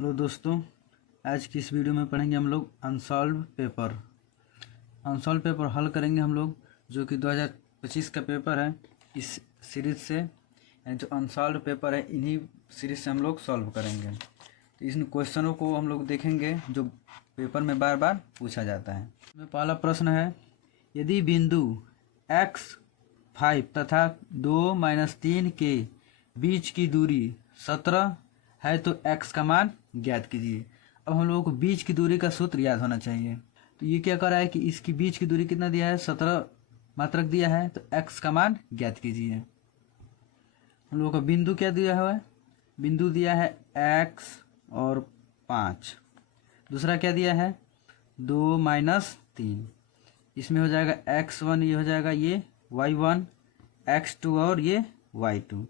Hello दोस्तों, आज की इस वीडियो में पढ़ेंगे हम लोग अनसॉल्व पेपर। अनसॉल्व पेपर हल करेंगे हम लोग, जो कि 2025 का पेपर है। इस सीरीज़ से यानी जो अनसॉल्व पेपर है, इन्हीं सीरीज़ से हम लोग सॉल्व करेंगे। तो इन क्वेश्चनों को हम लोग देखेंगे जो पेपर में बार बार पूछा जाता है। इसमें पहला प्रश्न है, यदि बिंदु x5 तथा 2-3 के बीच की दूरी 17 है तो x का मान ज्ञात कीजिए। अब हम लोगों को बीच की दूरी का सूत्र याद होना चाहिए। तो ये क्या कर रहा है कि इसकी बीच की दूरी कितना दिया है, 17 मात्रक दिया है, तो x का मान ज्ञात कीजिए। हम लोगों का बिंदु क्या दिया हुआ है, बिंदु दिया है x और 5। दूसरा क्या दिया है, 2-3। इसमें हो जाएगा x1, ये हो जाएगा ये y1, x2 और ये y2।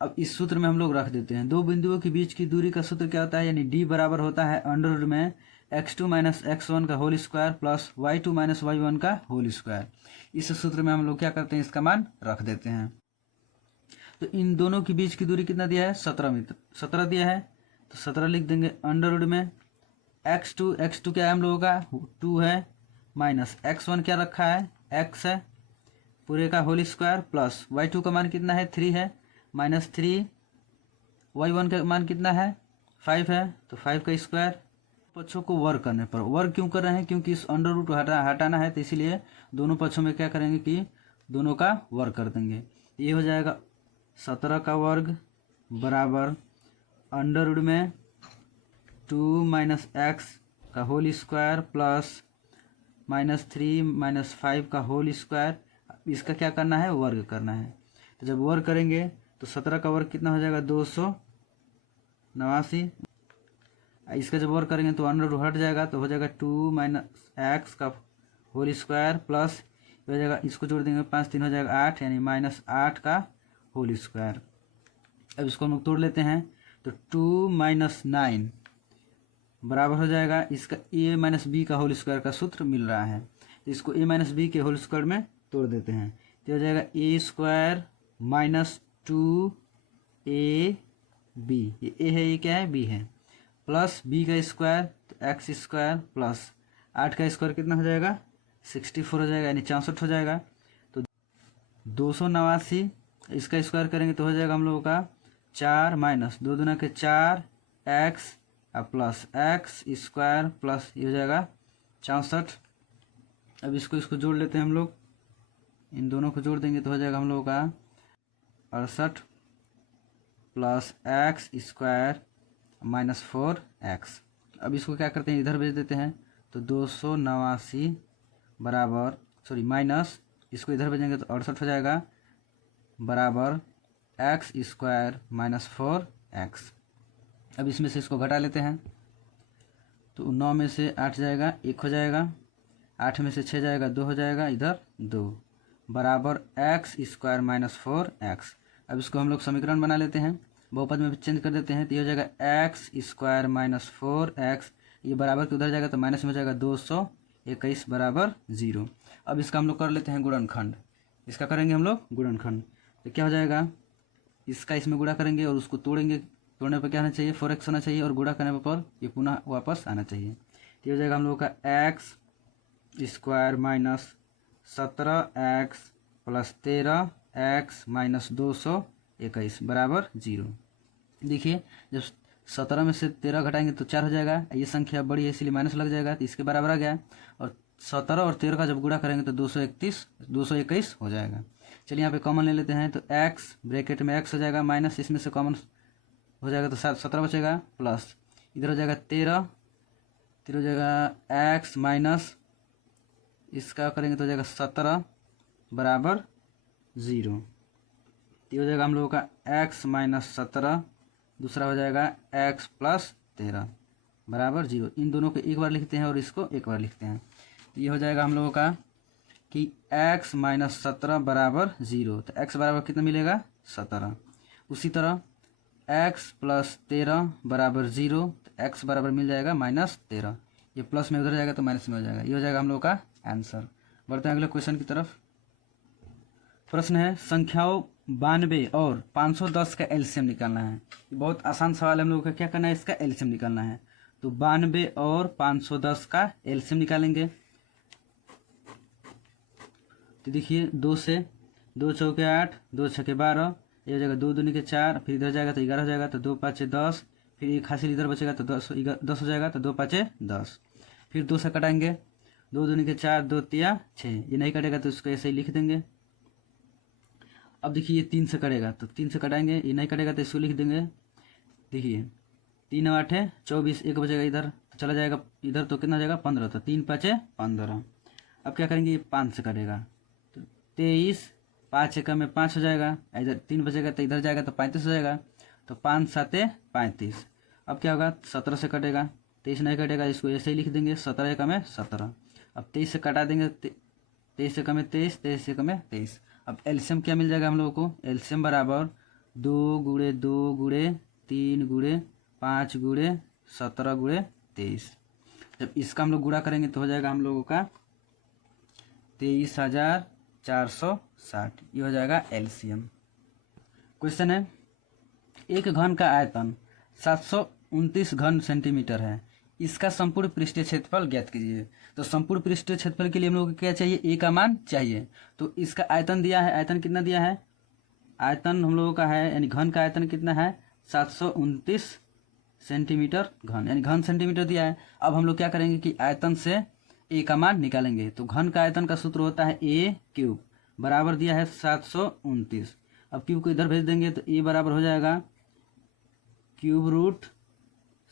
अब इस सूत्र में हम लोग रख देते हैं, दो बिंदुओं के बीच की दूरी का सूत्र क्या होता है, यानी d बराबर होता है अंडर रूट में x2 माइनस x1 का whole square plus y2 minus y1 का होल स्क्वायर। इस सूत्र में हम लोग क्या करते हैं, इसका मान रख देते हैं। तो इन दोनों के बीच की दूरी कितना दिया है, 17 दिया है, तो 17 लिख देंगे अंडर रूट में x2 क्या है हम लोगों का 2 है, माइनस x1 क्या रखा है x है पूरे का होल स्क्वायर प्लस y2 का मान कितना है 3 है, माइनस 3, y1 का मान कितना है 5 है, तो 5 का स्क्वायर। पक्षों को वर्ग करने पर, वर्ग क्यों कर रहे हैं, क्योंकि इस अंडर रूट हटाना है, तो इसीलिए दोनों पक्षों में क्या करेंगे कि दोनों का वर्ग कर देंगे। ये हो जाएगा 17 का वर्ग बराबर अंडर रूट में 2 माइनस एक्स का whole square plus minus 3 minus 5 का होल स्क्वायर। इसका क्या करना है, वर्ग करना है। तो जब वर्ग करेंगे तो 17 का वर्ग कितना हो जाएगा 289। इसका जब वर्ग करेंगे तो अंडर रूट हट जाएगा, तो हो जाएगा 2 माइनस एक्स का होल स्क्वायर प्लस हो जाएगा, इसको जोड़ देंगे 5 3 हो जाएगा 8, यानी माइनस 8 का होल स्क्वायर। अब इसको हम लोग तोड़ लेते हैं, तो 2 माइनस 9 बराबर हो जाएगा इसका a माइनस बी का होल स्क्वायर का सूत्र मिल रहा है। तो इसको a माइनस बी के होल स्क्वायर में तोड़ देते हैं, तो हो जाएगा a स्क्वायर माइनस 2ab, ये a है, ये क्या है b है, प्लस b का स्क्वायर तो x स्क्वायर प्लस 8 का स्क्वायर कितना हो जाएगा 64 हो जाएगा, यानी 64 हो जाएगा। तो 289 इसका स्क्वायर करेंगे तो हो जाएगा हम लोगों का 4 माइनस 2 दूना के 4 x plus x square plus ये हो जाएगा 64। अब इसको जोड़ लेते हैं हम लोग, इन दोनों को जोड़ देंगे तो हो जाएगा हम लोगों का 68 plus x square minus 4x। अब इसको क्या करते हैं, इधर भेज देते हैं, तो 289 बराबर माइनस इसको इधर भेजेंगे तो 68 हो जाएगा बराबर एक्स स्क्वायर माइनस 4x। अब इसमें से इसको घटा लेते हैं, तो 9 में से 8 जाएगा 1 हो जाएगा, 8 में से 6 जाएगा 2 हो जाएगा, इधर 2 बराबर एक्स स्क्वायर माइनस 4x। अब इसको हम लोग समीकरण बना लेते हैं, बहुपद में चेंज कर देते हैं, तो ये हो जाएगा एक्स स्क्वायर माइनस 4x, ये बराबर के उधर जाएगा तो माइनस में हो जाएगा 221 बराबर 0। अब इसका हम लोग कर लेते हैं गुणनखंड, इसका करेंगे हम लोग गुणनखंड, तो क्या हो जाएगा, इसका इसमें गुणा करेंगे और उसको तोड़ेंगे, तोड़ने पर क्या होना चाहिए 4x होना चाहिए, और गुणा करने पर ये पुनः वापस आना चाहिए। तो हो जाएगा हम लोग का x square minus 17x plus 13x minus 221 बराबर 0। देखिए जब 17 में से 13 घटाएंगे तो 4 हो जाएगा, ये संख्या बड़ी है इसलिए माइनस लग जाएगा, तो इसके बराबर आ गया। और 17 और 13 का जब गुणा करेंगे तो 221 हो जाएगा। चलिए यहाँ पे कॉमन ले लेते हैं, तो x ब्रैकेट में x हो जाएगा माइनस इसमें से कॉमन हो जाएगा तो 17 बचेगा, प्लस इधर हो जाएगा 13 हो जाएगा x माइनस इसका करेंगे तो हो जाएगा 17 बराबर 0। ये हो जाएगा हम लोगों का x माइनस 17, दूसरा हो जाएगा x प्लस 13 बराबर 0। इन दोनों को एक बार लिखते हैं और इसको एक बार लिखते हैं, तो ये हो जाएगा हम लोगों का कि x माइनस 17 बराबर 0, तो x बराबर कितना मिलेगा 17। उसी तरह x प्लस 13 बराबर 0, तो x बराबर मिल जाएगा माइनस 13, ये प्लस में उधर जाएगा तो माइनस में हो जाएगा। ये हो जाएगा हम लोग का आंसर। बढ़ते हैं अगले क्वेश्चन की तरफ। प्रश्न है, संख्याओं 92 और 510 का एलसीएम निकालना है। बहुत आसान सवाल है, हम लोगों का क्या करना है, इसका एलसीएम निकालना है। तो 92 और 510 का एलसीएम निकालेंगे। तो देखिए 2 से 2 चौके 8, 2 छके 12, ये हो जाएगा 2 दूनी के 4, फिर इधर जाएगा तो 11 हो जाएगा, तो 2 पाँचे 10, फिर एक हासिल इधर बचेगा तो 10 हो जाएगा, तो 2 पाँचे 10, फिर 2 से कटाएंगे, 2 दूनी के 4, 2 तिया 6, ये नहीं कटेगा तो इसको ऐसे ही लिख देंगे। अब देखिए ये 3 से कटेगा तो 3 से कटाएंगे, ये नहीं कटेगा तो इसको लिख देंगे। देखिए 3 8 है 24, एक बचेगा इधर तो चला जाएगा इधर, तो कितना हो जाएगा 15, तो 3 पाँचे 15। अब क्या करेंगे, ये 5 से कटेगा तो 23, 5 एकम में 5 हो जाएगा, इधर 3 बचेगा तो इधर जाएगा तो 35 हो जाएगा, तो 5 7 35। अब क्या होगा, 17 से कटेगा, 23 नहीं कटेगा, इसको ऐसे ही लिख देंगे, 17 एकम में 17। अब 23 से कटा देंगे, 23 एकम में 23, 23 एकम में 23। अब एलसीएम क्या मिल जाएगा हम लोगों को, एलसीएम बराबर 2 गुणे 2 गुणे 3 गुणे 5 गुणे 17 गुणे 23। जब इसका हम लोग गुणा करेंगे तो हो जाएगा हम लोगों का 23,460। ये हो जाएगा एलसीएम। क्वेश्चन है, एक घन का आयतन 729 घन सेंटीमीटर है, इसका संपूर्ण पृष्ठीय क्षेत्रफल ज्ञात कीजिए। तो संपूर्ण पृष्ठीय क्षेत्रफल के लिए हम लोगों को क्या चाहिए, ए का मान चाहिए। तो इसका आयतन दिया है, आयतन कितना दिया है, आयतन हम लोगों का है, यानी घन का आयतन कितना है 729 सेंटीमीटर घन, यानी घन सेंटीमीटर दिया है। अब हम लोग क्या करेंगे कि आयतन से ए का मान निकालेंगे। तो घन का आयतन का सूत्र होता है ए क्यूब, बराबर दिया है 729। अब क्यूब को इधर भेज देंगे तो ए बराबर हो जाएगा क्यूब रूट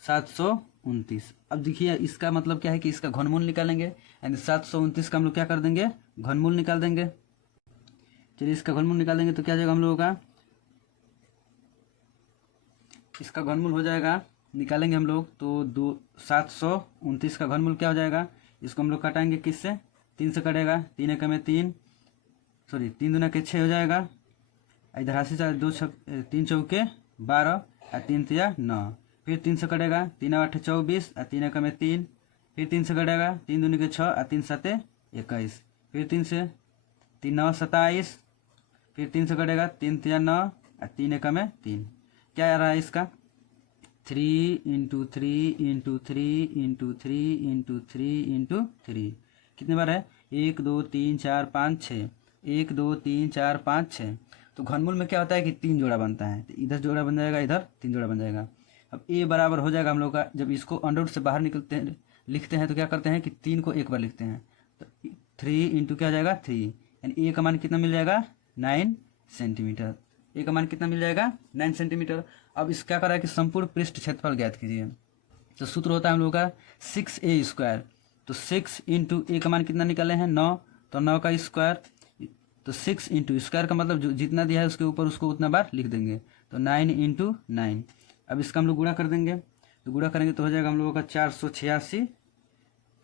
729। अब देखिए इसका मतलब क्या है कि इसका घनमूल निकालेंगे, यानी 729 का हम लोग क्या कर देंगे, घनमूल निकाल देंगे। चलिए इसका घनमूल निकाल देंगे तो क्या हो जाएगा हम लोगों का, इसका घनमूल हो जाएगा, निकालेंगे हम लोग तो 729 का घनमूल क्या हो जाएगा, इसको हम लोग कटाएंगे किससे, 3 से कटेगा, 3 एकम में 3, सॉरी 3 दूना के 6 हो जाएगा, इधर हाथ से 3 चौके 12 और 3 तिया 9, फिर 3 से कटेगा, 3 8 24 और 3 एकम में 3, फिर 3 से कटेगा, 3 दूनी के 6 और 3 7 21, फिर 3 से 3 9 27, फिर 3 से कटेगा, 3 तिया 9 और 3 एकम में 3, क्या आ रहा है इसका 3 × 3 × 3 × 3 × 3 × 3, कितने बार है 1 2 3 4 5 6, 1 2 3 4 5 6। तो घनमूल में क्या होता है कि 3 जोड़ा बनता है, तो इधर जोड़ा बन जाएगा, इधर 3 जोड़ा बन जाएगा। अब ए बराबर हो जाएगा हम लोग का, जब इसको अंडर से बाहर निकलते हैं लिखते हैं तो क्या करते हैं कि 3 को एक बार लिखते हैं, तो 3 × क्या हो जाएगा 3, यानी ए का मान कितना मिल जाएगा 9 सेंटीमीटर। ए का मान कितना मिल जाएगा 9 सेंटीमीटर। अब इस क्या कर रहा है कि संपूर्ण पृष्ठ क्षेत्रफल ज्ञात कीजिए। तो सूत्र होता है हम लोगों का 6a²। तो 6 × ए का मान कितना निकाले हैं 9, तो 9 का स्क्वायर, तो 6 × स्क्वायर का मतलब जो जितना दिया है उसके ऊपर उसको उतना बार लिख देंगे, तो 9 × 9। अब इसका हम लोग गुणा कर देंगे, तो गुणा करेंगे तो हो जाएगा हम लोगों का 486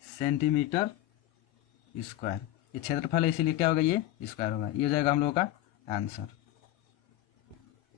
सेंटीमीटर स्क्वायर। ये क्षेत्रफल है इसीलिए क्या होगा, ये स्क्वायर होगा। ये हो जाएगा हम लोगों का आंसर।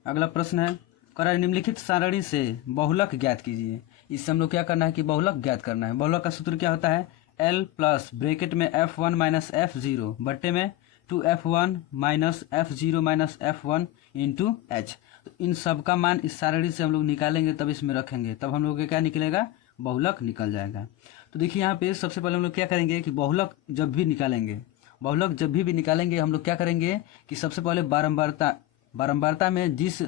अगला प्रश्न है, करा निम्नलिखित सारणी से बहुलक ज्ञात कीजिए। इससे हम लोग क्या करना है कि बहुलक ज्ञात करना है। बहुलक का सूत्र क्या होता है, L प्लस ब्रैकेट में F1 माइनस F0 बट्टे में 2F1 minus F0 minus F1 into H। तो इन सब का मान इस सारणी से हम लोग निकालेंगे, तब इसमें रखेंगे, तब हम लोग का क्या निकलेगा, बहुलक निकल जाएगा। तो देखिए यहाँ पे सबसे पहले हम लोग क्या करेंगे कि बहुलक जब भी निकालेंगे, बहुलक जब भी निकालेंगे हम लोग क्या करेंगे कि सबसे पहले बारंबारता में जिस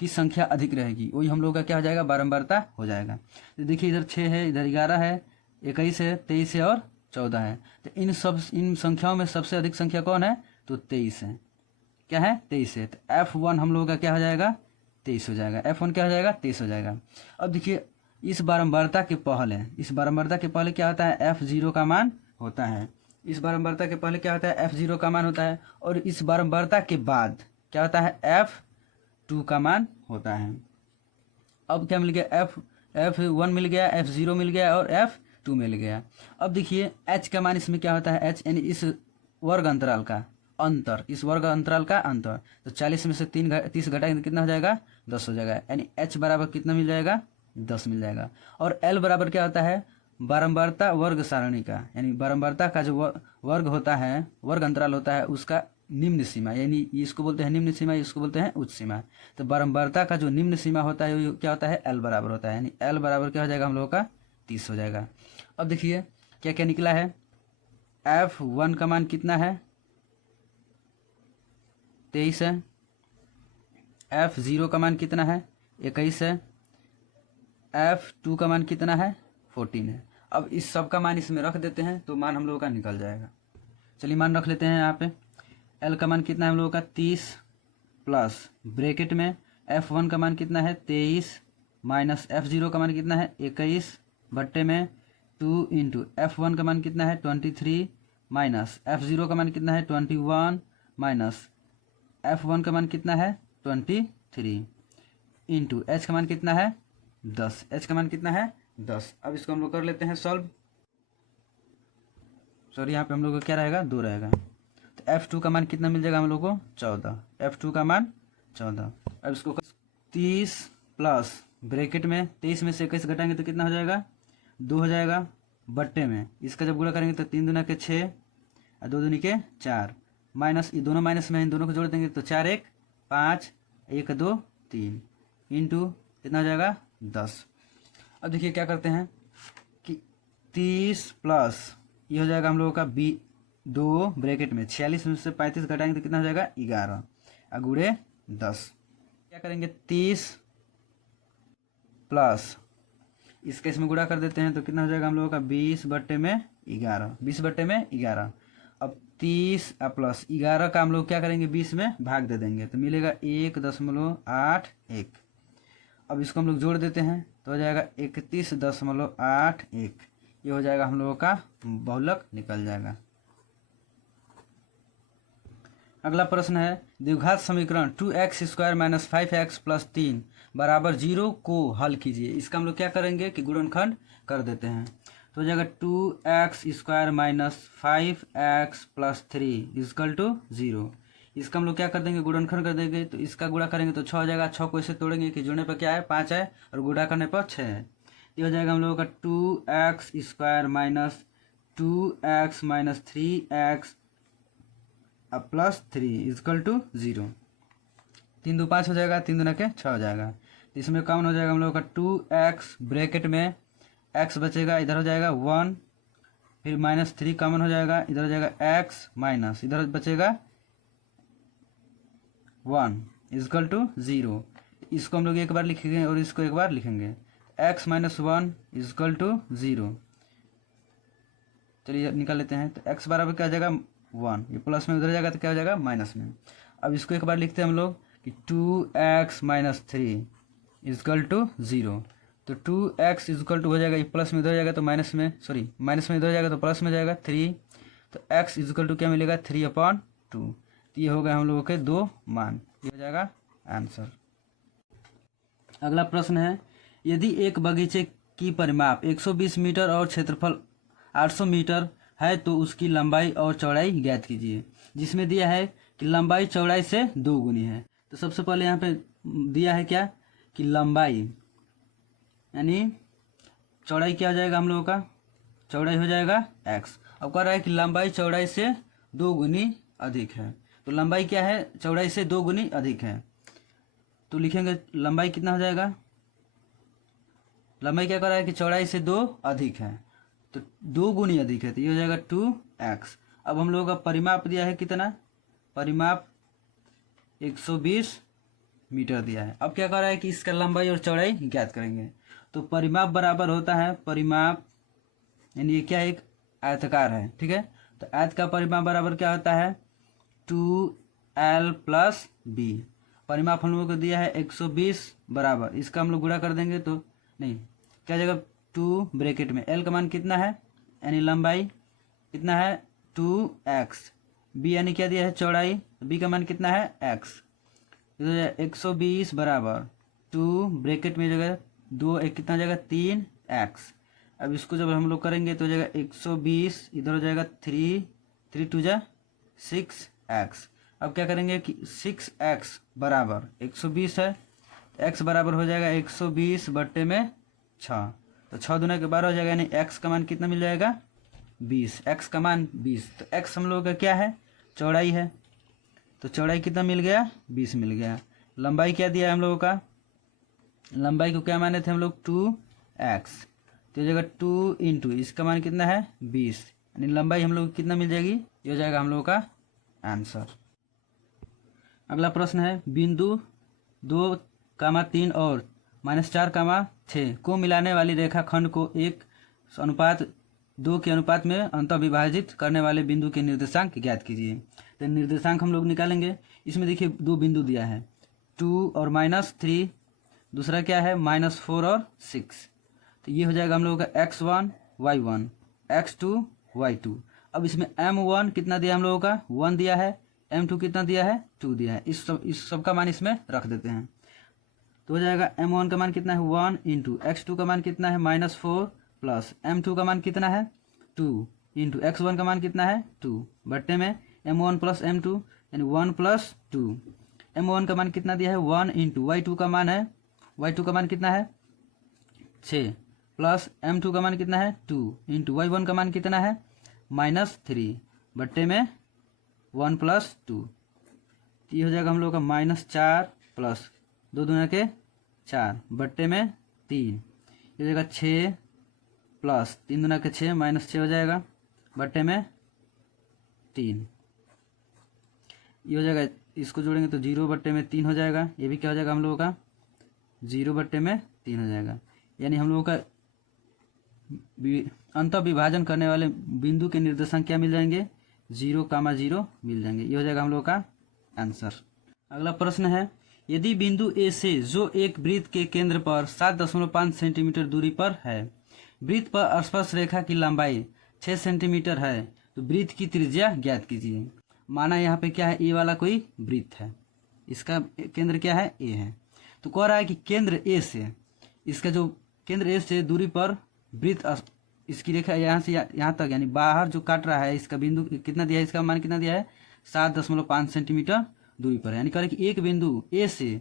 की संख्या अधिक रहेगी वही हम लोग का क्या हो जाएगा, बारंबारता हो जाएगा। तो देखिए इधर 6 है, इधर 11 है, 21 है, 23 है और 14 है। तो इन संख्याओं में सबसे अधिक संख्या कौन है, तो 23 है। क्या है, 23 है। तो F1 हम लोगों का क्या हो जाएगा, 23 हो जाएगा। F1 क्या हो जाएगा, 23 हो जाएगा। अब देखिए इस बारंबारता के पहले क्या होता है, F0 का मान होता है। इस बारंबारता के पहले क्या होता है, F0 का मान होता है, और इस बारंबारता के बाद क्या होता है, F2 का मान होता है। अब क्या मिल गया, F1 मिल गया, F0 मिल गया और F2 मिल गया। अब देखिए H का मान इसमें क्या होता है, H यानी इस वर्ग अंतराल का अंतर, इस वर्ग अंतराल का अंतर। तो 40 में से 30 घटाएंगे कितना हो जाएगा, 10 हो जाएगा, यानी H बराबर कितना मिल जाएगा, 10 मिल जाएगा। और L बराबर क्या होता है, बारंबारता वर्ग सारणी का, यानी बारंबारता का जो वर्ग होता है, वर्ग अंतराल होता है, उसका निम्न सीमा, यानी इसको बोलते हैं निम्न सीमा, इसको बोलते हैं उच्च सीमा। तो बारंबारता का जो निम्न सीमा होता है वो क्या होता है, एल बराबर होता है, यानी एल बराबर क्या हो जाएगा हम लोगों का 30 हो जाएगा। अब देखिए क्या क्या निकला है। F1 का मान कितना है 23 है, F0 का मान कितना है 21 है, F2 का मान कितना है 14 है। अब इस सब का मान इसमें रख देते हैं तो मान हम लोगों का निकल जाएगा। चलिए मान रख लेते हैं यहाँ पे। L का मान कितना है हम लोगों का 30 प्लस ब्रैकेट में F1 का मान कितना है 23 माइनस F0 का मान कितना है 21 बट्टे में 2 इंटू F1 का मान कितना है 23 माइनस F0 का मान कितना है 21 माइनस F1 का मान कितना है 23 इंटू H का मान कितना है 10, H का मान कितना है 10। अब इसको हम लोग कर लेते हैं सॉल्व। सॉरी यहाँ पे हम लोग को क्या रहेगा 2 रहेगा। तो F2 का मान कितना मिल जाएगा हम लोग को 14, F2 का मान 14। अब इसको 30 प्लस ब्रैकेट में 23 में से 21 घटाएंगे तो कितना हो जाएगा 2 हो जाएगा बट्टे में इसका जब गुणा करेंगे तो 3 दूना के 6 और 2 दूनी के 4 माइनस ये दोनों माइनस में इन दोनों को जोड़ देंगे तो 4 1 5 1 2 3 इंटू कितना हो जाएगा 10। अब देखिए क्या करते हैं कि 30 प्लस ये हो जाएगा हम लोगों का 2 ब्रैकेट में 46 में से 35 घटाएंगे तो कितना हो जाएगा 11 और गुणे 10। क्या करेंगे 30 प्लस इसके इसमें गुणा कर देते हैं तो कितना हो जाएगा हम लोगों का 20 बट्टे में 11, 20 बट्टे में 11। अब 30 प्लस 11 का हम लोग क्या करेंगे 20 में भाग दे देंगे तो मिलेगा 1.81। अब इसको हम लोग जोड़ देते हैं तो हो जाएगा 31.81। ये हो जाएगा हम लोगों का बहुलक निकल जाएगा। अगला प्रश्न है द्विघात समीकरण 2x square minus 5x plus 3 बराबर 0 को हल कीजिए। इसका हम लोग क्या करेंगे कि गुणनखंड कर देते हैं तो हो जाएगा 2x square minus 5x plus 3 equal to 0। इसका हम लोग क्या कर देंगे गुणनखंड कर देंगे तो इसका गुणा करेंगे तो 6 हो जाएगा। 6 को ऐसे तोड़ेंगे कि जोड़ने पर क्या है 5 है और गुणा करने पर 6 है। ये हो जाएगा हम लोगों का 2x square minus 2x minus 3x plus 3 equal to 0। 3 2 5 हो जाएगा, 3 दूना के 6 हो जाएगा। इसमें कौन हो जाएगा हम लोगों का 2x ब्रैकेट में x बचेगा, इधर हो जाएगा 1 फिर माइनस 3 कॉमन हो जाएगा, इधर हो जाएगा x माइनस इधर बचेगा 1 इजकल टू 0। इसको हम लोग एक बार लिखेंगे और इसको एक बार लिखेंगे x माइनस 1 इजकल टू 0। चलिए निकाल लेते हैं तो x बराबर क्या हो जाएगा 1, ये प्लस में उधर जाएगा तो क्या हो जाएगा माइनस में। अब इसको एक बार लिखते हैं हम लोग कि 2x माइनस 3 इजकल टू 0। तो 2x इजकल टू हो जाएगा, ये प्लस में उधर जाएगा तो माइनस में, सॉरी माइनस में इधर जाएगा तो प्लस में जाएगा 3। तो x इजकल टू क्या मिलेगा 3/2। तो ये हो गया हम लोगों के 2 मान, ये हो जाएगा आंसर। अगला प्रश्न है यदि एक बगीचे की परिमाप 120 मीटर और क्षेत्रफल 800 मीटर है तो उसकी लंबाई और चौड़ाई ज्ञात कीजिए। जिसमें दिया है कि लंबाई चौड़ाई से 2 गुनी है। तो सबसे पहले यहाँ पे दिया है क्या कि लंबाई यानी चौड़ाई क्या हो जाएगा हम लोगों का चौड़ाई हो जाएगा x। अब कह रहा है कि लंबाई चौड़ाई से 2 गुनी अधिक है। तो लंबाई क्या है चौड़ाई से 2 गुनी अधिक है तो लिखेंगे लंबाई कितना हो जाएगा, लंबाई क्या कर रहा है कि चौड़ाई से 2 अधिक है तो 2 गुनी अधिक है तो ये हो जाएगा 2x। अब हम लोगों का परिमाप दिया है कितना, परिमाप 120 मीटर दिया है। अब क्या कर रहा है कि इसका लंबाई और चौड़ाई ज्ञात करेंगे। तो परिमाप बराबर होता है परिमाप यानी ये क्या एक आयताकार है, ठीक है। तो आयत का परिमाप बराबर क्या होता है 2l प्लस b। परिमाप हम लोगों को दिया है 120 बराबर, इसका हम लोग गुणा कर देंगे तो नहीं क्या जाएगा 2 ब्रैकेट में l का मान कितना है यानी लंबाई कितना है 2x, b यानी क्या दिया है चौड़ाई, b का मान कितना है x। इधर 120 बराबर 2 ब्रैकेट में जगह 2 एक कितना जाएगा 3x। अब इसको जब हम लोग करेंगे तो जाएगा 120 इधर हो जाएगा 3 2 जा 6x। अब क्या करेंगे कि 6x बराबर 120 है, x बराबर हो जाएगा 120 बट्टे में 6। तो 6 दूना के 12 हो जाएगा यानी x का मान कितना मिल जाएगा 20, x का मान 20। तो x हम लोगों का क्या है चौड़ाई है। तो चौड़ाई कितना मिल गया, 20 मिल गया। लंबाई क्या दिया है हम लोगों का, लंबाई को क्या माने थे हम लोग, 2x, तो जगह 2 इंटू इसका मान कितना है 20, यानी लंबाई हम लोग को कितना मिल जाएगी, ये हो जाएगा हम लोगों का आंसर। अगला प्रश्न है बिंदु 2,3 और -4,6 को मिलाने वाली रेखाखंड को 1:2 के अनुपात में अंतः विभाजित करने वाले बिंदु के निर्देशांक ज्ञात कीजिए। तो निर्देशांक हम लोग निकालेंगे। इसमें देखिए 2 बिंदु दिया है, 2 और -3, दूसरा क्या है -4 और 6। तो ये हो जाएगा हम लोगों का x1 y1 x2 y2। अब इसमें m1 कितना दिया हम लोगों का 1 दिया है, m2 कितना दिया है 2 दिया है। इस सब का मान इसमें रख देते हैं। तो हो जाएगा m1 का मान कितना है 1 इंटू x2 का मान कितना है -4 प्लस m2 का मान कितना है 2 इंटू x1 का मान कितना है 2 बट्टे में m1 प्लस m2 यानी 1 प्लस 2। m1 का मान कितना दिया है 1 इंटू y2 का मान है, y2 का मान कितना है 6 प्लस m2 का मान कितना है 2 इंटू y1 का मान कितना है -3 बट्टे में 1 प्लस 2। ये हो जाएगा हम लोग का -4 प्लस 2 दूना के 4 बट्टे में 3, ये हो जाएगा 6 प्लस 3 दूना के 6 -6 हो जाएगा बट्टे में 3। ये हो जाएगा, इसको जोड़ेंगे तो 0 बट्टे में 3 हो जाएगा। ये भी क्या हो जाएगा हम लोगों का 0 बट्टे में 3 हो जाएगा। यानी हम लोगों का अंतः विभाजन करने वाले बिंदु के निर्देशांक क्या मिल जाएंगे 0,0 मिल जाएंगे। ये हो जाएगा हम लोगों का आंसर। अगला प्रश्न है यदि बिंदु ए से जो एक वृत्त के केंद्र पर 7.5 सेंटीमीटर दूरी पर है, वृत्त पर स्पर्श रेखा की लंबाई 6 सेंटीमीटर है, तो वृत्त की त्रिज्या ज्ञात कीजिए। माना यहाँ पे क्या है ए वाला कोई वृत्त है, इसका केंद्र क्या है ए है। तो कह रहा है कि केंद्र ए से, इसका जो केंद्र ए से दूरी पर वृत्त इसकी रेखा यहाँ से यहाँ तक यानी बाहर जो काट रहा है, इसका बिंदु कितना दिया है, इसका मान कितना दिया है 7.5 सेंटीमीटर दूरी पर है। यानी कह रहे कि एक बिंदु ए से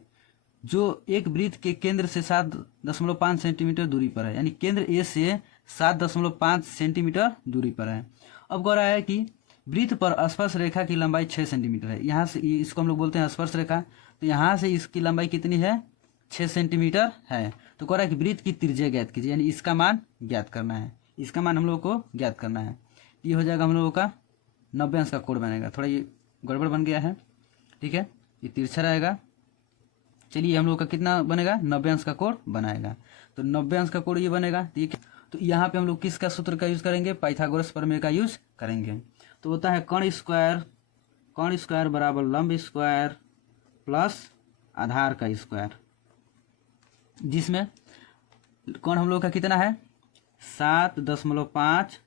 जो एक वृत्त के केंद्र से 7.5 सेंटीमीटर दूरी पर है, यानी केंद्र ए से 7.5 सेंटीमीटर दूरी पर है। अब कह रहा है कि वृत्त पर स्पर्श रेखा की लंबाई 6 सेंटीमीटर है। यहाँ से इसको हम लोग बोलते हैं स्पर्श रेखा, तो यहाँ से इसकी लंबाई कितनी है 6 सेंटीमीटर है। तो कह रहा है कि वृत्त की त्रिज्या ज्ञात कीजिए, यानी इसका मान ज्ञात करना है, इसका मान हम लोग को ज्ञात करना है। ये हो जाएगा हम लोगों का 90 अंश का कोण बनेगा। थोड़ा ये गड़बड़ बन गया है, ठीक है, ये तिरछा रहेगा। चलिए हम लोग का कितना बनेगा 90 अंश का कोण बनाएगा। तो 90 अंश का कोण ये बनेगा। तो यहाँ पे हम लोग किसका सूत्र का यूज करेंगे, पाइथागोरस प्रमेय का यूज करेंगे। तो होता है कर्ण स्क्वायर बराबर लंब स्क्वायर प्लस आधार का स्क्वायर, जिसमें कर्ण हम लोग का कितना है 7.5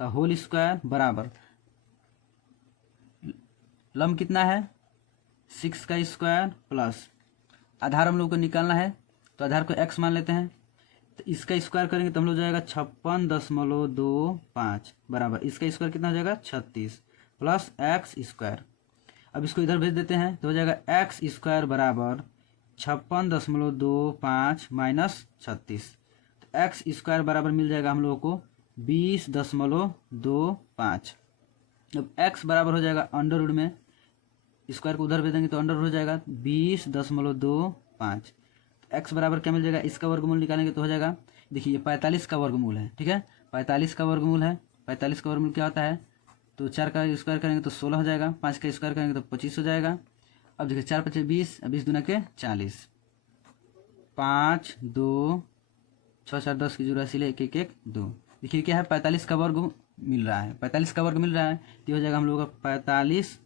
का होल स्क्वायर बराबर लंब कितना है 6 का स्क्वायर प्लस आधार हम लोग को निकालना है, तो आधार को x मान लेते हैं। तो इसका स्क्वायर करेंगे तो हम लोग जाएगा 56.25 बराबर इसका स्क्वायर कितना हो जाएगा 36 प्लस एक्स स्क्वायर। अब इसको इधर भेज देते हैं तो हो जाएगा एक्स स्क्वायर बराबर 56.25 माइनस 36। तो एक्स स्क्वायर बराबर मिल जाएगा हम लोगों को 20.25। अब एक्स बराबर हो जाएगा अंडर रूट में, स्क्वायर को उधर भेज देंगे तो अंडर हो जाएगा 20.25। एक्स बराबर क्या मिल जाएगा, इसका वर्गमूल निकालेंगे तो हो जाएगा, देखिए ये 45 का वर्गमूल है, ठीक है 45 का वर्गमूल है। 45 का वर्गमूल क्या होता है, तो 4 का स्क्वायर करेंगे तो 16 हो जाएगा, 5 का स्क्वायर करेंगे तो 25 हो जाएगा। अब देखिए 4 5 20, 20 दूना के 40, 5 2 6 4 10 की जोड़ा सिले 1 1 1 2। देखिए क्या है 45 का वर्ग मिल रहा है, 45 का वर्ग मिल रहा है तो हो जाएगा हम लोगों का 45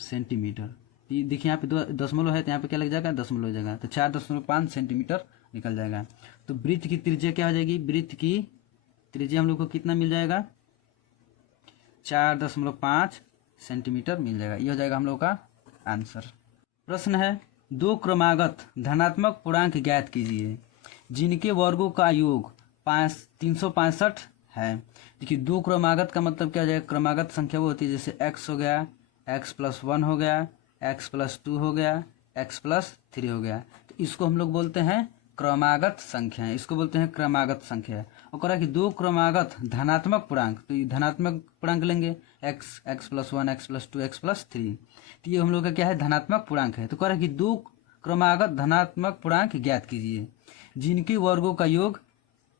सेंटीमीटर। देखिए यहाँ पे 2 दशमलव है तो यहाँ पे क्या लग जाएगा दशमलव हो जाएगा, तो 4.5 सेंटीमीटर निकल जाएगा। तो वृत्त की त्रिज्या क्या हो जाएगी, वृत्त की त्रिज्या हम लोग को कितना मिल जाएगा 4.5 सेंटीमीटर मिल जाएगा। ये हो जाएगा हम लोग का आंसर। प्रश्न है 2 क्रमागत धनात्मक पूर्णांक ज्ञात कीजिए जिनके वर्गों का योग 365 है। देखिए 2 क्रमागत का मतलब क्या हो जाएगा, क्रमागत संख्या वो होती है जैसे x हो गया, x+1 हो गया, x+2 हो गया, x+3 हो गया, तो इसको हम लोग बोलते हैं क्रमागत संख्या है, इसको बोलते हैं क्रमागत संख्या है। और कह रहा है कि दो क्रमागत धनात्मक पूर्णांक, तो ये धनात्मक पूर्णांक लेंगे x, x+1, x+2, x+3, तो ये हम लोग का क्या है, धनात्मक पूर्णांक है। तो कह रहा है कि दो क्रमागत धनात्मक पूर्णांक ज्ञात कीजिए जिनके वर्गों का योग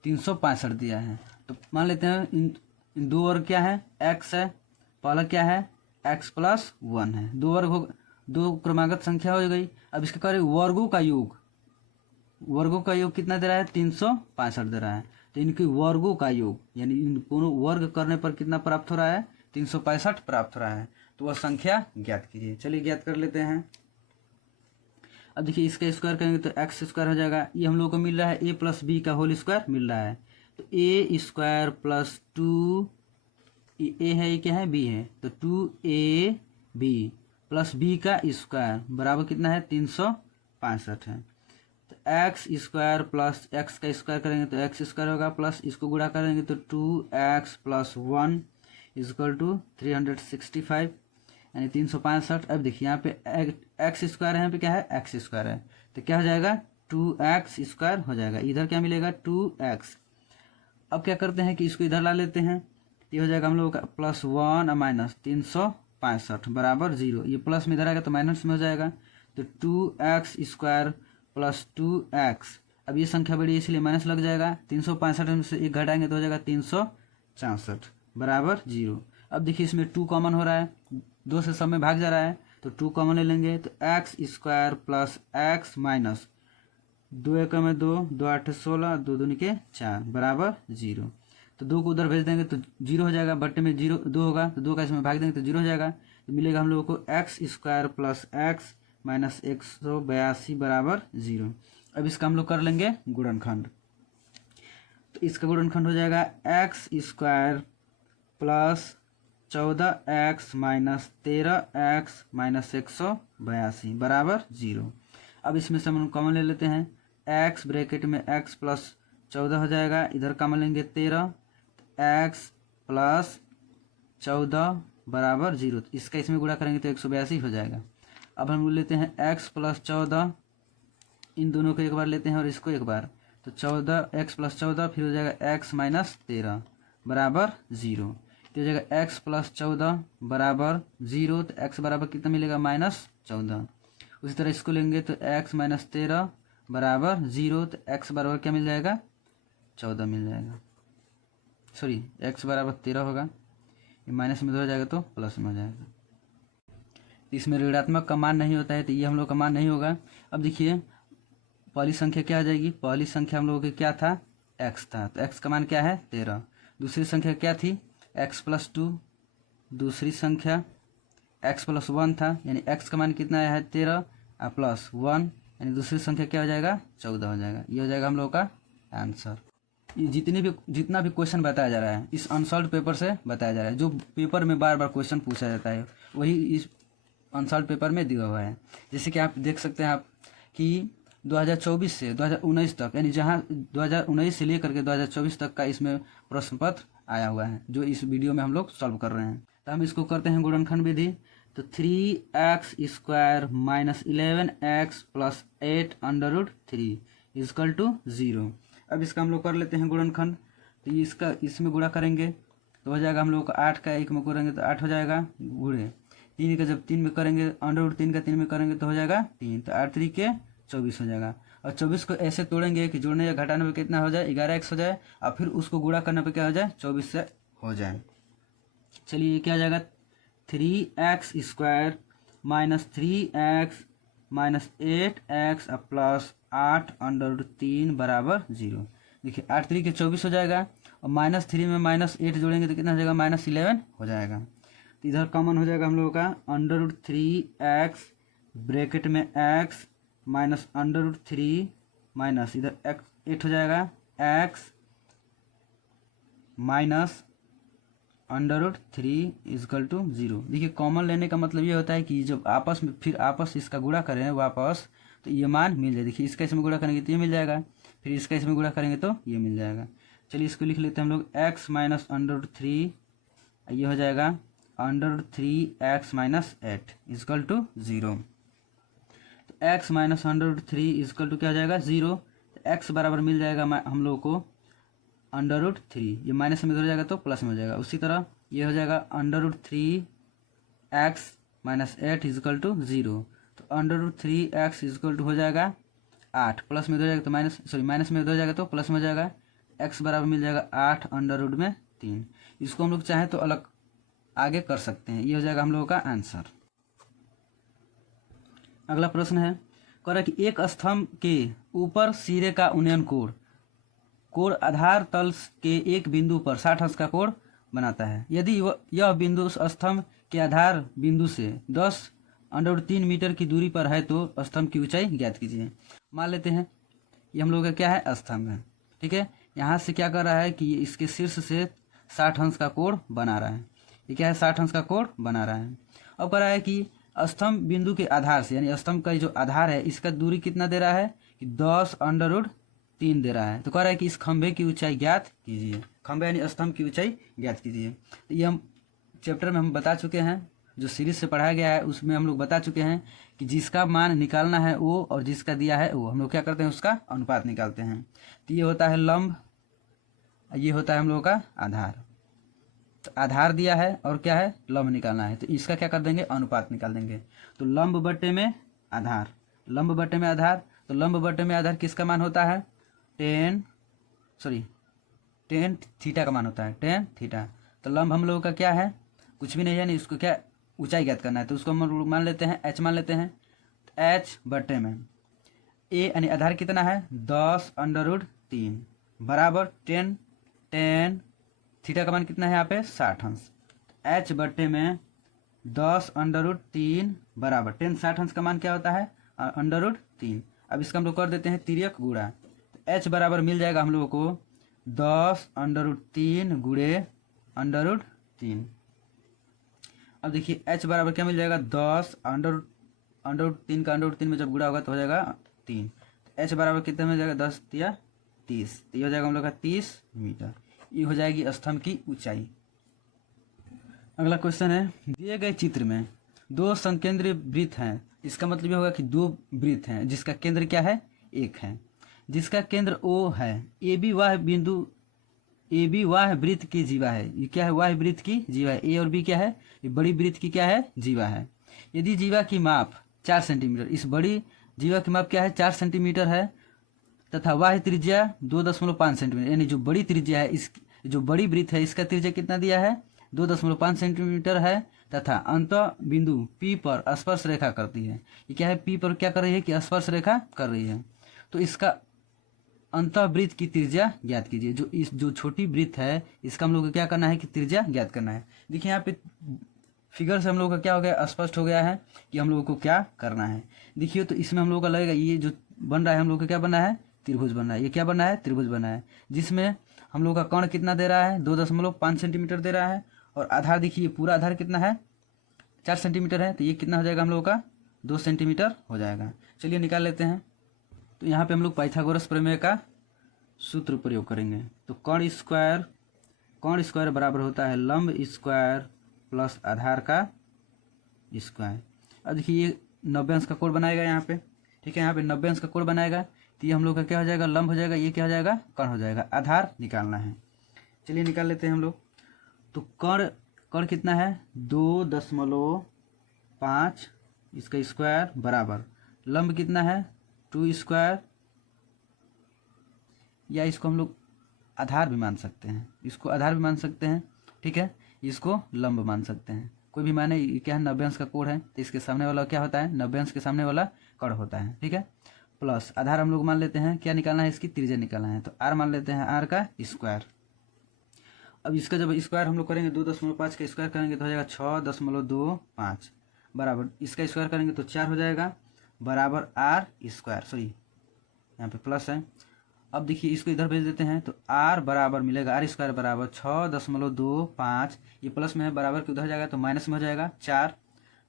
365 दिया है। तो मान लेते हैं इन दो वर्ग क्या है, x है, पहला क्या है x+1 है, दो वर्ग हो, दो क्रमागत संख्या हो गई। अब इसके करें वर्गों का योग, वर्गों का योग कितना दे रहा है, 365 दे रहा है। तो इनके वर्गों का योग यानी इन दोनों वर्ग करने पर कितना प्राप्त हो रहा है, 365 प्राप्त हो रहा है। तो वह संख्या ज्ञात कीजिए। चलिए ज्ञात कर लेते हैं। अब देखिए इसका स्क्वायर करेंगे तो एक्स स्क्वायर हो जाएगा। ये हम लोग को मिल रहा है a + b का होल स्क्वायर मिल रहा है। तो a² + 2, ए है, ये क्या है, b है, तो 2ab + b का स्क्वायर बराबर कितना है, 365 है। तो x² प्लस x का स्क्वायर करेंगे तो x² होगा, प्लस इसको गुणा करेंगे तो 2x + 1 = 365 यानी 365। अब देखिए यहाँ पे x² है, यहाँ पे क्या है, x² है, तो क्या हो जाएगा, 2x² हो जाएगा। इधर क्या मिलेगा, 2x। अब क्या करते हैं कि इसको इधर ला लेते हैं, ये हो जाएगा हम लोग का +1 - 365 बराबर 0। ये प्लस में इधर आएगा तो माइनस में हो जाएगा। तो 2x² + 2x, अब ये संख्या बड़ी है इसलिए माइनस लग जाएगा। 365 में से एक घटाएंगे तो हो जाएगा 364 बराबर 0। अब देखिए इसमें 2 कॉमन हो रहा है, 2 से सब में भाग जा रहा है, तो 2 कॉमन ले लेंगे। तो x² + x माइनस 2 × 2, 2 × 8 = 16, 2 × 2 = 4 बराबर 0। तो 2 को उधर भेज देंगे तो 0 हो जाएगा, बट्टे में 0 2 होगा, तो 2 का इसमें भाग देंगे तो 0 हो जाएगा। तो मिलेगा हम लोगों को x² + x माइनस 182 बराबर 0। अब इसका हम लोग कर लेंगे गुणनखंड। तो इसका गुणनखंड हो जाएगा x² + 14x minus 13x minus 182 बराबर 0। अब इसमें से हम कॉमन ले लेते हैं, x ब्रैकेट में x + 14 हो जाएगा, इधर कॉमन लेंगे 13, x + 14 बराबर 0। इसका इसमें गुणा करेंगे तो 182 हो जाएगा। अब हम लेते हैं x + 14, इन दोनों को एक बार लेते हैं और इसको एक बार, तो 14x + 14 फिर हो जाएगा x माइनस 13 बराबर 0। तो हो जाएगा x + 14 बराबर 0, तो x बराबर कितना मिलेगा, -14। उसी तरह इसको लेंगे तो x माइनस 13 बराबर 0, तो x बराबर क्या मिल जाएगा, 14 मिल जाएगा। सॉरी x बराबर 13 होगा, ये माइनस में हो जाएगा तो प्लस में हो जाएगा। इसमें ऋणात्मक का मान नहीं होता है, तो ये हम लोग का मान नहीं होगा। अब देखिए पहली संख्या क्या आ जाएगी, पहली संख्या हम लोगों की क्या था, x था, तो x का मान क्या है, 13। दूसरी संख्या क्या थी, x + 2, दूसरी संख्या x + 1 था, यानी x का मान कितना आया है, 13 + 1, यानी दूसरी संख्या क्या हो जाएगा, 14 हो जाएगा। ये हो जाएगा हम लोग का आंसर। ये जितना भी क्वेश्चन बताया जा रहा है इस अनसॉल्व पेपर से बताया जा रहा है, जो पेपर में बार बार क्वेश्चन पूछा जाता है वही इस अनसॉल्व पेपर में दिया हुआ है। जैसे कि आप देख सकते हैं आप कि 2024 से 2019 तक, यानी जहां 2019 से लेकर के 2024 तक का इसमें प्रश्न पत्र आया हुआ है, जो इस वीडियो में हम लोग सॉल्व कर रहे हैं। तो हम इसको करते हैं गुणनखंड विधि। तो 3x² - 11x + 8 √3 = 0। अब इसका हम लोग कर लेते हैं गुणनखंड। तो ये इसका इसमें गुणा करेंगे तो हो जाएगा हम लोग का 8 का 1 में करेंगे तो 8 हो जाएगा, गुणे 3 का जब 3 में करेंगे √3 का 3 में करेंगे तो हो जाएगा 3, तो 8 3 के 24 हो जाएगा। और 24 को ऐसे तोड़ेंगे कि जोड़ने या घटाने पर कितना हो जाए, 11x हो जाए, और फिर उसको गुणा करने पर क्या हो जाए, 24 से हो जाए। चलिए ये क्या हो जाएगा, 3x² - 3x माइनस 8x + 8 √3 बराबर 0। देखिए 8 3 के 24 हो जाएगा, और -3 में -8 जोड़ेंगे तो कितना हो जाएगा, -11 हो जाएगा। तो इधर कॉमन हो जाएगा हम लोगों का √3x ब्रैकेट में x माइनस √3 माइनस इधर x 8 हो जाएगा, x माइनस √3 = 0। देखिए कॉमन लेने का मतलब ये होता है कि जब आपस में फिर आपस इसका गुणा करें वापस तो ये मान मिल जाए। देखिए इसका इसमें गुणा करेंगे तो ये मिल जाएगा, फिर इसका इसमें गुणा करेंगे तो ये मिल जाएगा। चलिए इसको लिख लेते हैं हम लोग, x माइनस √3, ये हो जाएगा √3x माइनस 8 = 0। तो x माइनस √3 क्या हो जाएगा, 0। तो x बराबर मिल जाएगा हम लोग को √3, ये माइनस में इधर हो जाएगा तो प्लस में हो जाएगा। उसी तरह ये हो जाएगा √3x माइनस 8 इजकल टू 0, तो √3x इजकल टू हो जाएगा 8, प्लस में इधर जाएगा तो माइनस में इधर जाएगा तो प्लस में हो जाएगा। x बराबर मिल जाएगा 8 √3। इसको हम लोग चाहें तो अलग आगे कर सकते हैं। ये हो जाएगा हम लोगों का आंसर। अगला प्रश्न है, कह रहा है कि एक स्तंभ के ऊपर सिरे का उन्नयन कोण आधार तल के एक बिंदु पर 60 अंश का कोण बनाता है। यदि यह बिंदु उस स्तंभ के आधार बिंदु से 10√3 मीटर की दूरी पर है तो स्तंभ की ऊंचाई ज्ञात कीजिए। मान लेते हैं ये हम लोग का क्या है, स्तंभ है, ठीक है। यहाँ से क्या कर रहा है कि इसके शीर्ष से 60 अंश का कोण बना रहा है। ये क्या है, 60 अंश का कोण बना रहा है। अब कह रहा है कि स्तंभ बिंदु के आधार से, यानी स्तंभ का जो आधार है इसका दूरी कितना दे रहा है कि 10√3 दे रहा है। तो कह रहा है कि इस खंभे की ऊंचाई ज्ञात कीजिए। खंभे यानी स्तंभ की ऊंचाई ज्ञात कीजिए। तो ये हम चैप्टर में हम बता चुके हैं, जो सीरीज से पढ़ाया गया है उसमें हम लोग बता चुके हैं कि जिसका मान निकालना है वो और जिसका दिया है वो, हम लोग क्या करते हैं, उसका अनुपात निकालते हैं। तो ये होता है लंब, ये होता है हम लोगों का आधार। तो आधार दिया है और क्या है, लंब निकालना है, तो इसका क्या कर देंगे, अनुपात निकाल देंगे। तो लंब बटे में आधार, लंब बटे में आधार, तो लंब बटे में आधार किसका मान होता है, टेन थीटा का मान होता है, टेन थीटा। तो लंब हम लोगों का क्या है, कुछ भी नहीं है, नहीं इसको क्या ऊंचाई ज्ञात करना है, तो उसको हम लोग मान लेते हैं h मान लेते हैं। तो h बटे में a यानी आधार कितना है 10√3 बराबर टेन थीटा का मान कितना है यहाँ पे 60 अंश। h बटे में 10√3 बराबर 60 अंश का मान क्या होता है √3। अब इसका हम लोग कर देते हैं तिर्यक गुणा, तो h बराबर मिल जाएगा हम लोगों को 10√3 गुणे √3। अब देखिए h बराबर क्या मिल जाएगा 10 √3 का √3 में जब गुणा होगा तो हो जाएगा 3। तो h बराबर कितना मिल जाएगा 10 या 30, तो ये हो जाएगा हम लोग का 30 मीटर। ये हो जाएगी स्तंभ की ऊंचाई। अगला क्वेश्चन है, दिए गए चित्र में दो संकेंद्रीय वृत्त हैं। इसका मतलब ये होगा कि दो वृत्त हैं जिसका केंद्र क्या है, एक है, जिसका केंद्र O है। ए बी वाह बिंदु, ए बी वाह वृत्त की जीवा है। ये क्या है, वाह वृत्त की जीवा है। ए और बी क्या है, ये बड़ी वृत्त की क्या है, जीवा है। यदि जीवा की माप 4 सेंटीमीटर, इस बड़ी जीवा की माप क्या है 4 सेंटीमीटर है, तथा वाह त्रिज्या 2.5 सेंटीमीटर, यानी जो बड़ी त्रिज्या है, इस जो बड़ी वृत्त है इसका त्रिज्या कितना दिया है 2.5 सेंटीमीटर है, तथा अंत बिंदु P पर स्पर्श रेखा करती है। ये क्या है, P पर क्या कर रही है कि स्पर्श रेखा कर रही है। तो इसका अंतःवृत्त की त्रिज्या ज्ञात कीजिए। जो छोटी वृत्त है इसका हम लोग को क्या करना है कि त्रिज्या ज्ञात करना है। देखिए यहाँ पे फिगर से हम लोग का क्या हो गया, स्पष्ट हो गया है कि हम लोगों को क्या करना है। देखिए तो इसमें हम लोग का लगेगा ये जो बन रहा है हम लोग का क्या बना है, त्रिभुज बना है। ये क्या बना है, त्रिभुज बना है, जिसमें हम लोग का कोण कितना दे रहा है 2.5 सेंटीमीटर दे रहा है, और आधार देखिए पूरा आधार कितना है 4 सेंटीमीटर है, तो ये कितना हो जाएगा हम लोग का 2 सेंटीमीटर हो जाएगा। चलिए निकाल लेते हैं। तो यहाँ पे हम लोग पाइथागोरस प्रमेय का सूत्र प्रयोग करेंगे। तो कोण स्क्वायर बराबर होता है लंब स्क्वायर प्लस आधार का स्क्वायर। अब देखिए ये 90 अंश का कोण बनाएगा यहाँ पे, ठीक है, यहाँ पे 90 अंश का कोण बनाएगा, तो ये हम लोग का क्या हो जाएगा, लंब हो जाएगा, ये क्या हो जाएगा, कोण हो जाएगा। आधार निकालना है, चलिए निकाल लेते हैं हम लोग। तो कोण कितना है 2.5, इसका स्क्वायर बराबर लंब कितना है 2 स्क्वायर, या इसको हम लोग आधार भी मान सकते हैं, इसको आधार भी मान सकते हैं, ठीक है, इसको लंब मान सकते हैं, कोई भी माने। ये क्या है 90 अंश का कोण है, तो इसके सामने वाला क्या होता है 90 अंश के सामने वाला कोण होता है, ठीक है। प्लस आधार हम लोग मान लेते हैं, क्या निकालना है, इसकी त्रिज्या निकालना है, तो r मान लेते हैं r का स्क्वायर। अब इसका जब स्क्वायर हम लोग करेंगे 2.5 का स्क्वायर करेंगे तो हो जाएगा 6.25 बराबर, इसका स्क्वायर करेंगे तो 4 हो जाएगा बराबर r स्क्वायर, सॉरी यहाँ पे प्लस है। अब देखिए इसको इधर भेज देते हैं, तो r बराबर मिलेगा r स्क्वायर बराबर 6.25, ये प्लस में है बराबर के उधर जाएगा तो माइनस में हो जाएगा 4,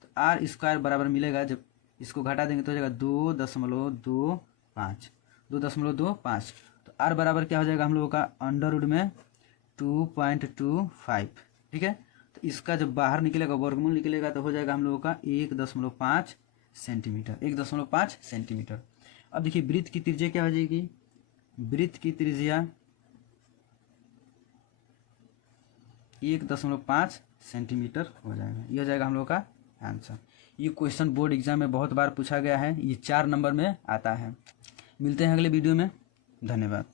तो r स्क्वायर बराबर मिलेगा, जब इसको घटा देंगे तो हो जाएगा 2.25। तो r बराबर क्या हो जाएगा हम लोगों का अंडर में 2.25, ठीक है। तो इसका जब बाहर निकलेगा वर्गमूल निकलेगा तो हो जाएगा हम लोगों का 1.5 सेंटीमीटर। अब देखिए वृत्त की त्रिज्या क्या हो जाएगी वृत्त की त्रिज्या 1.5 सेंटीमीटर हो जाएगा। ये हो जाएगा हम लोग का आंसर। ये क्वेश्चन बोर्ड एग्जाम में बहुत बार पूछा गया है, ये 4 नंबर में आता है। मिलते हैं अगले वीडियो में, धन्यवाद।